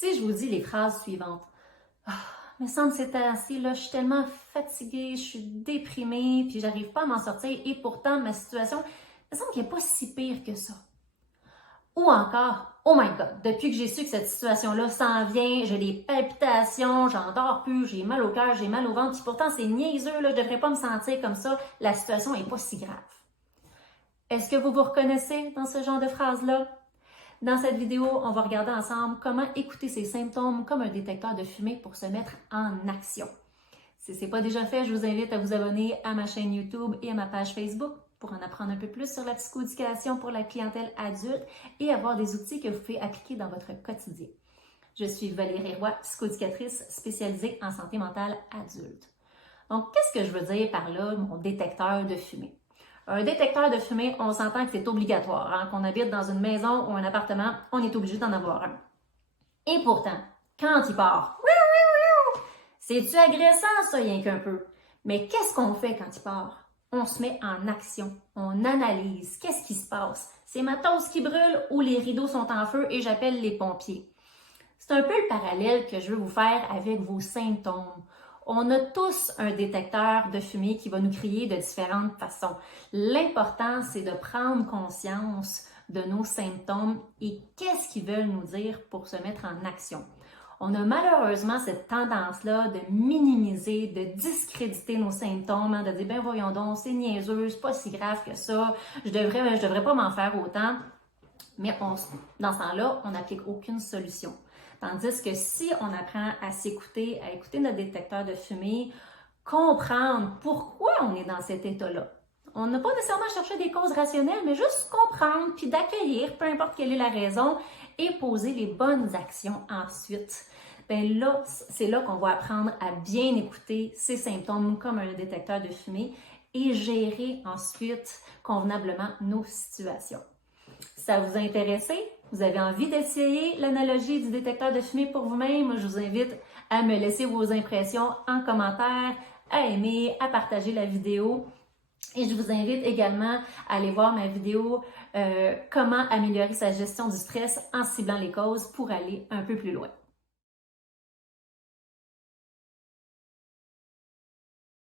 Si je vous dis les phrases suivantes, ah, me semble que c'est assez, là, je suis tellement fatiguée, je suis déprimée, puis j'arrive pas à m'en sortir, et pourtant ma situation, me semble qu'elle n'est pas si pire que ça. Ou encore, oh my God, depuis que j'ai su que cette situation-là s'en vient, j'ai des palpitations, j'en dors plus, j'ai mal au cœur, j'ai mal au ventre, puis pourtant c'est niaiseux, là, je devrais pas me sentir comme ça, la situation n'est pas si grave. Est-ce que vous vous reconnaissez dans ce genre de phrase-là? Dans cette vidéo, on va regarder ensemble comment écouter ces symptômes comme un détecteur de fumée pour se mettre en action. Si ce n'est pas déjà fait, je vous invite à vous abonner à ma chaîne YouTube et à ma page Facebook pour en apprendre un peu plus sur la psychoéducation pour la clientèle adulte et avoir des outils que vous pouvez appliquer dans votre quotidien. Je suis Valérie Roy, psychoéducatrice spécialisée en santé mentale adulte. Donc, qu'est-ce que je veux dire par là, mon détecteur de fumée? Un détecteur de fumée, on s'entend que c'est obligatoire, hein, qu'on habite dans une maison ou un appartement, on est obligé d'en avoir un. Et pourtant, quand il part, c'est-tu agressant ça, rien qu'un peu? Mais qu'est-ce qu'on fait quand il part? On se met en action, on analyse, qu'est-ce qui se passe? C'est ma toast qui brûle ou les rideaux sont en feu et j'appelle les pompiers? C'est un peu le parallèle que je veux vous faire avec vos symptômes. On a tous un détecteur de fumée qui va nous crier de différentes façons. L'important, c'est de prendre conscience de nos symptômes et qu'est-ce qu'ils veulent nous dire pour se mettre en action. On a malheureusement cette tendance-là de minimiser, de discréditer nos symptômes, hein, de dire, ben voyons donc, c'est niaiseux, c'est pas si grave que ça, je devrais pas m'en faire autant. Mais dans ce temps-là, on n'applique aucune solution. Tandis que si on apprend à s'écouter, à écouter notre détecteur de fumée, comprendre pourquoi on est dans cet état-là. On n'a pas nécessairement cherché des causes rationnelles, mais juste comprendre, puis d'accueillir, peu importe quelle est la raison, et poser les bonnes actions ensuite. Bien là, c'est là qu'on va apprendre à bien écouter ces symptômes comme un détecteur de fumée et gérer ensuite convenablement nos situations. Ça vous a intéressé? Vous avez envie d'essayer l'analogie du détecteur de fumée pour vous-même? Je vous invite à me laisser vos impressions en commentaire, à aimer, à partager la vidéo. Et je vous invite également à aller voir ma vidéo Comment améliorer sa gestion du stress en ciblant les causes pour aller un peu plus loin.